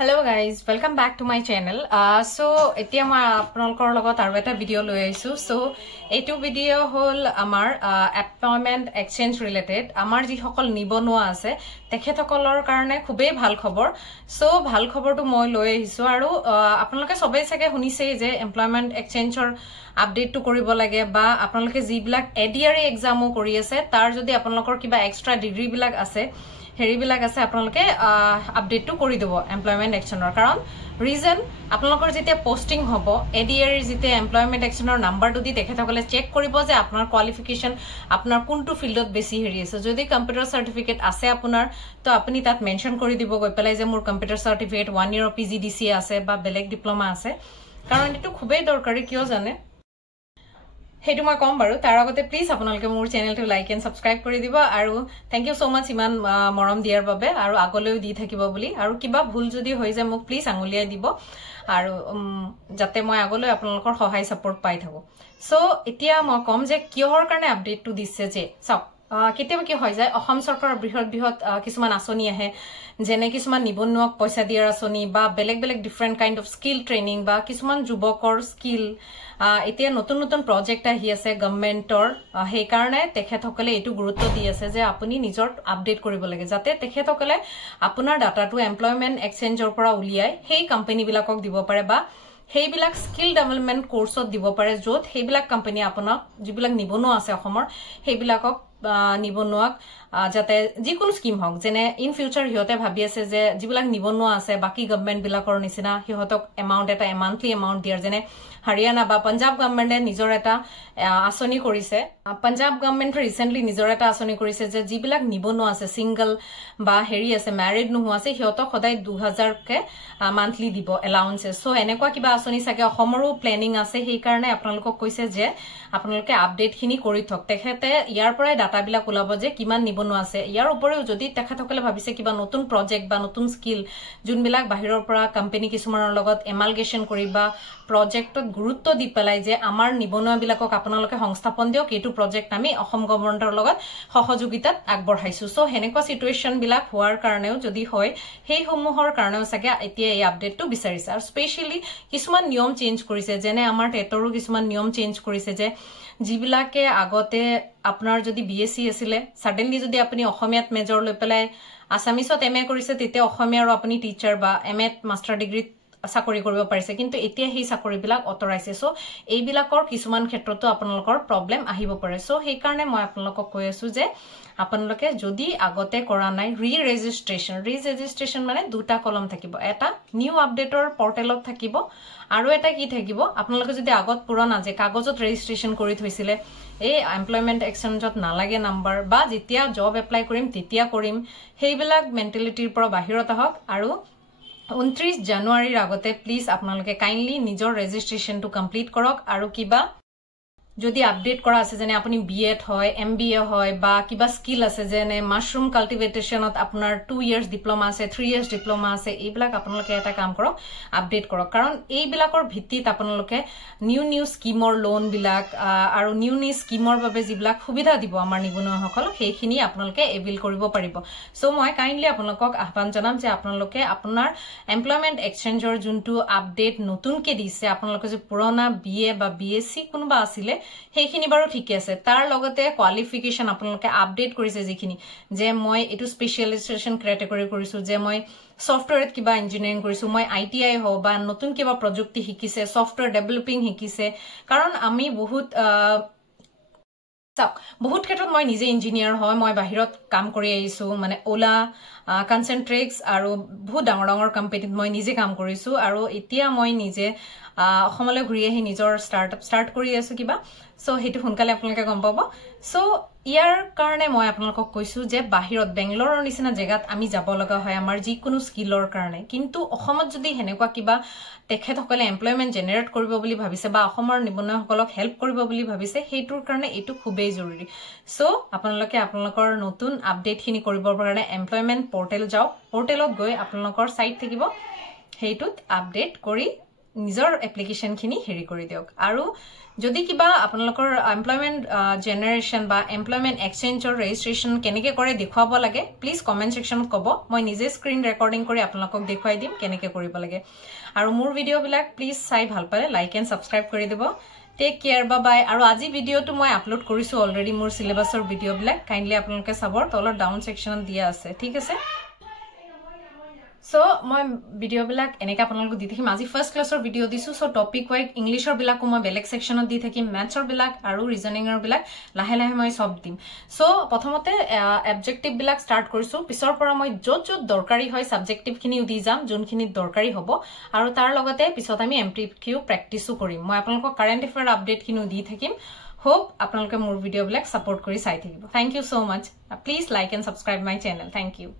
Hello guys, welcome back to my channel. So etia ma apnalokor logot aru eta video loi aisu. So etu video hol amar employment exchange related. Amar ji hokol nibonua ase tekhethokolor karone khube bhal khobor. So bhal khobor tu moi loi aisu aru apnaloke sobai sage hunise je employment exchange or update to koribo lage ba apnaloke ji bilak ADR exam o kori ase tar jodi apnalokor kiba extra degree bilak ase হেৰি বিলাক আছে আপোনালোকে update two কৰি দিব employment একচনৰ কাৰণ region আপোনালোকৰ যেতিয়া posting হ'ব এডিআৰ যেতিয়া এমপ্লয়মেন্ট একচনৰ নাম্বাৰটো দি তেখেতসকলে চেক কৰিব যে আপোনাৰ কোৱালিফিকেশন আপোনাৰ কোনটো ফিল্ডত বেছি হেৰি আছে যদি কম্পিউটাৰ সাৰ্টিফিকেট আছে আপোনাৰ তো আপুনি তাত মেনশন কৰি দিব গৈ পেলাই যে মোৰ কম্পিউটাৰ সাৰ্টিফিকেট 1 ইয়াৰ পিজিডিসি আছে বা বেলেগ ডিপ্লোমা আছে কাৰণ এটো খুবেই দৰকাৰী কিয় জানে হেতু মই কম বাৰো তাৰ আগতে প্লিজ আপোনালোকে মোৰ চেনেলটো লাইক এন্ড সাবস্ক্ৰাইব কৰি দিব আৰু থ্যাংক ইউ সো মাচ ইমান মৰম দিয়াৰ বাবে আৰু আগলৈও দি থাকিব বুলি আৰু কিবা ভুল যদি হৈ যায় মোক প্লিজ আঙুলিয়াই দিব আৰু যাতে মই আগলৈ আপোনালোকৰ সহায় সাপোৰ্ট পাই থাকো সো এতিয়া মই কম যে কিহৰ কাৰণে আপডেটটো দিছে যে চাওক কেতিয়াবা কি হৈ যায় অসম চৰকাৰৰ বৃহৎ কিছুমান আঁচনি আহে যেনে কিছুমান নিবনুৱাক পইচা দিয়াৰ আঁচনি বা বেলেগ বেলেগ different kind of skill training বা কিছুমান যুৱকৰ স্কিল এতিয়া নতুন নতুন প্ৰজেক্ট আহি আছে গভৰ্ণমেন্টৰ সেই কাৰণে তেখেতসকলে এটো গুৰুত্ব দি আছে যে আপুনি নিজৰ আপডেট কৰিব লাগে যাতে তেখেতসকলে আপোনাৰ ডাটাটো এমপ্লয়মেন্ট এক্সচেঞ্জৰ পৰা উলিয়াই সেই কোম্পানী বিলাকক দিব পাৰে বা সেইবিলাক স্কিল ডেভেলপমেন্ট কোৰ্সত দিব পাৰে য'ত সেইবিলাক কোম্পানী আপোনাক যিবিলাক নিবনুৱা আছে অসমৰ সেইবিলাকক নিবনুৱাক যাতে যিকোনো স্কিম হওক যেনে ইন ফিউচাৰ হিয়তে ভাবি আছে যে যিবিলাক নিবনুৱা আছে বাকি গভৰ্ণমেন্ট বিলাকৰ নিচিনা হিয়তক এমাউন্ট এটা মান্থলি এমাউন্ট দিয়াৰ যেনে হাৰিয়ানা বা পাঞ্জাব গভৰ্ণমেন্টে নিজৰ এটা আঁচনি কৰিছে পাঞ্জাব গভৰ্ণমেন্টে ৰিসেন্টলি নিজৰ এটা আঁচনি কৰিছে যে যিবিলাক নিবনুৱা আছে সিঙ্গল বা হেৰি আছে ম্যাৰিড নোহোৱা আছে হিয়তক সদায় 2000 কে মান্থলি দিব এলাউন্সেস সো এনেকুৱা কিবা আঁচনি চাগে অসমৰো প্লেনিং আছে সেই কাৰণে আপোনালোকক কৈছে যে আপোনালোকে আপডেট খিনি কৰি থক তেখেতে ইয়াৰ পৰাই ডাটা বিলাক ওলাব যে কিমান নিবনুৱা আছে ইয়াৰ উপৰিও যদি তেখেতসকলে ভাবিছে কিবা নতুন প্ৰজেক্ট বা নতুন স্কিল যোনবিলাক বাহিৰৰ পৰা কোম্পানী কিছুমানৰ লগত এমালগেশন কৰিবা প্ৰজেক্টত গুৰুত্ব দি পেলাই যে আমাৰ নিবনুৱা বিলাকক আপোনালোকে সংস্থাপন দিওক এটো প্ৰজেক্ট আমি অসম গৱৰ্ণমেন্টৰ লগত সহযোগিতাত আগবঢ়াইছো সো হেনেকুৱা সিচুৱেচন বিলাক হোৱাৰ কাৰণেও যদি হয় সেই সমূহৰ কাৰণেও চাগে এতিয়া এই আপডেটটো বিচাৰিছে আৰু স্পেশালি কিছুমান নিয়ম চেঞ্জ কৰিছে যেনে আমাৰ টেটৰো কিছুমান নিয়ম চেঞ্জ কৰিছে যে যিবিলাকে আগতে আপোনাৰ যদি বিএসসি আছিলে সাডেনলি যদি আপুনি অসমীয়াত মেজৰ লৈ পেলাই আসামিছত এমএ কৰিছে তেতিয়া অসমীয়া আৰু আপুনি টিচাৰ বা এমএ মাস্টাৰ ডিগ্ৰী চাকৰি কৰিব পাৰিছে কিন্তু এতিয়া সেই চাকৰি বিলাক অতৰাইছে সো এই বিলাকৰ কিছুমান ক্ষেত্ৰতো আপোনালোকৰ প্ৰবলেম আহিব পাৰে সো সেই কাৰণে মই আপোনালোকক কৈ আছো যে আপোনালোকে যদি আগতে কৰা নাই ৰি-ৰেজিষ্ট্ৰেচন মানে দুটা কলম থাকিব এটা নিউ আপডেটৰ পৰ্টেলত থাকিব আৰু এটা কি থাকিব আপোনালোকে যদি আগত পুৰণা যে কাগজত ৰেজিষ্ট্ৰেচন কৰি থৈছিলে এই এমপ্লয়মেন্ট এক্সচেঞ্জত নালাগে নাম্বাৰ বা যেতিয়া জব এপ্লাই কৰিম তেতিয়া কৰিম সেইবিলাক মেন্টালিটিৰ পৰা বাহিৰত আহক আৰু 29 জানুৱাৰীৰ আগতে প্লিজ আপোনালোকে কাইন্ডলি নিজৰ ৰেজিষ্ট্ৰেচনটো কমপ্লিট কৰক আৰু কিবা যদি আপডেট কৰা আছে যেনে আপুনি বিএড হয় এমবিএ হয় বা কিবা স্কিল আছে যেনে মাশৰুম কাল্টিভেটেশনত আপোনাৰ 2 ইয়াৰ্স ডিপ্লোমা আছে 3 ইয়াৰ্স ডিপ্লোমা আছে এইবিলাক আপোনালোকে এটা কাম কৰক আপডেট কৰক কাৰণ এইবিলাকৰ ভিত্তিত আপোনালোকে নিউ স্কিমৰ লোন বিলাক আৰু নিউ স্কিমৰ বাবে যিবিলাক সুবিধা দিব আমাৰ নিবনুৱাসকল সেইখিনি আপোনালোকে এভিল কৰিব পাৰিব সো মই কাইন্ডলি আপোনালোকক আহ্বান জনাম যে আপোনালোকে আপোনাৰ এমপ্লয়মেন্ট এক্সচেঞ্জৰ যোনটো আপডেট নতুনকে দিছে আপোনালোকে যে পুৰণা বিএ বা বিএসসি কোনবা আছিল সেইখিনি বাৰু ঠিক আছে তাৰ লগতে কোৱালিফিকেশন আপোনালোকে আপডেট কৰিছে যিখিনি যে মই এটো স্পেশালাইজেশন ক্যাটাগৰী কৰিছো যে মই সফটওয়্যাৰত কিবা ইঞ্জিনিয়াৰিং কৰিছো মই আইটিআই হ বা নতুন কিবা প্ৰযুক্তি শিকিছে সফটওয়্যাৰ ডেভেলপিং শিকিছে কাৰণ আমি বহুত ক্ষেত্ৰত মই নিজে ইঞ্জিনিয়াৰ হয় মই বাহিৰত কাম কৰি আহিছো মানে ওলা কনসেন্ট্ৰিক্স আৰু বহুত ডাঙৰ কোম্পানীত মই নিজে কাম কৰিছো আৰু এতিয়া মই নিজে অসমলৈ ঘূৰি আহি নিজৰ ষ্টাৰ্ট কৰি আছো কিবা সো হেতু সোনকালে আপোনালোকে গম পাব সো ইয়াৰ কাৰণে মই আপোনালোকক কৈছো যে বাহিৰত বেংগলোৰৰ নিচিনা জেগাত আমি যাব লগা হয় আমাৰ যিকোনো স্কিলৰ কাৰণে কিন্তু অসমত যদি হেনেকুৱা কিবা তেখেতসকলে এমপ্লয়মেন্ট জেনাৰেট কৰিব বুলি ভাবিছে বা অসমৰ নিবনুৱাসকলক হেল্প কৰিব বুলি ভাবিছে হেতুৰ কাৰণে এটো খুবেই জৰুৰী সো আপোনালোকে আপোনালোকৰ নতুন আপডেট খিনি কৰিবৰ কাৰণে এমপ্লয়মেন্ট পৰ্টেল যাওক পৰ্টেলত গৈ আপোনালোকৰ সাইট থাকিব হেতুত আপডেট কৰি নিজৰ এপ্লিকেশনখিনি হেৰি কৰি দিয়ক আৰু যদি কিবা আপোনালোকৰ এমপ্লয়মেন্ট জেনাৰেশন বা এমপ্লয়মেন্ট এক্সচেঞ্জৰ ৰেজিষ্ট্ৰেচন কেনেকৈ কৰে দেখুৱাব লাগে প্লিজ কমেন্ট সেকশনত ক'ব মই নিজে স্ক্ৰীন ৰেকৰ্ডিং কৰি আপোনালোকক দেখুৱাই দিম কেনেকৈ কৰিব লাগে আৰু মোৰ ভিডিঅ'বিলাক প্লিজ চাই ভাল পালে লাইক এণ্ড সাবস্ক্ৰাইব কৰি দিব টেক কেয়াৰ বাই আৰু আজি ভিডিঅ'টো মই আপলোড কৰিছো অলৰেডি মোৰ সিলেবাসৰ ভিডিঅ'বিলাক কাইন্ডলি আপোনালোকে চাবৰ তলৰ ডাউন সেকশনত দিয়া আছে ঠিক আছে So, মই ভিডিও বিলাক এনেকা আপোনালোকক দি থাকিম আজি ফাৰ্স্ট ক্লাছৰ ভিডিও দিছো সো টপিক ওয়াইজ ইংলিশৰ বিলাকো মই বেলেগ সেকশনত দি থাকিম ম্যাথছৰ বিলাক আৰু ৰিজনিংৰ বিলাক লাহে লাহে মই সব দিম সো প্ৰথমতে অবজেক্টিভ বিলাক স্টাৰ্ট কৰিছো পিছৰ পৰা মই যত যত দৰকাৰী হয় সাবজেক্টিভ খিনি দি যাম যোনখিনি দৰকাৰী হ'ব আৰু তাৰ লগতে পিছত আমি এমপিকিউ প্ৰেক্টিসও কৰিম মই আপোনালোকক কাৰেন্ট এফেয়াৰ আপডেট খিনি দি থাকিম হোপ আপোনালোকে মোৰ ভিডিও বিলাক সাপোৰ্ট কৰি চাই থাকিব thank you so much please like and subscribe my channel thank U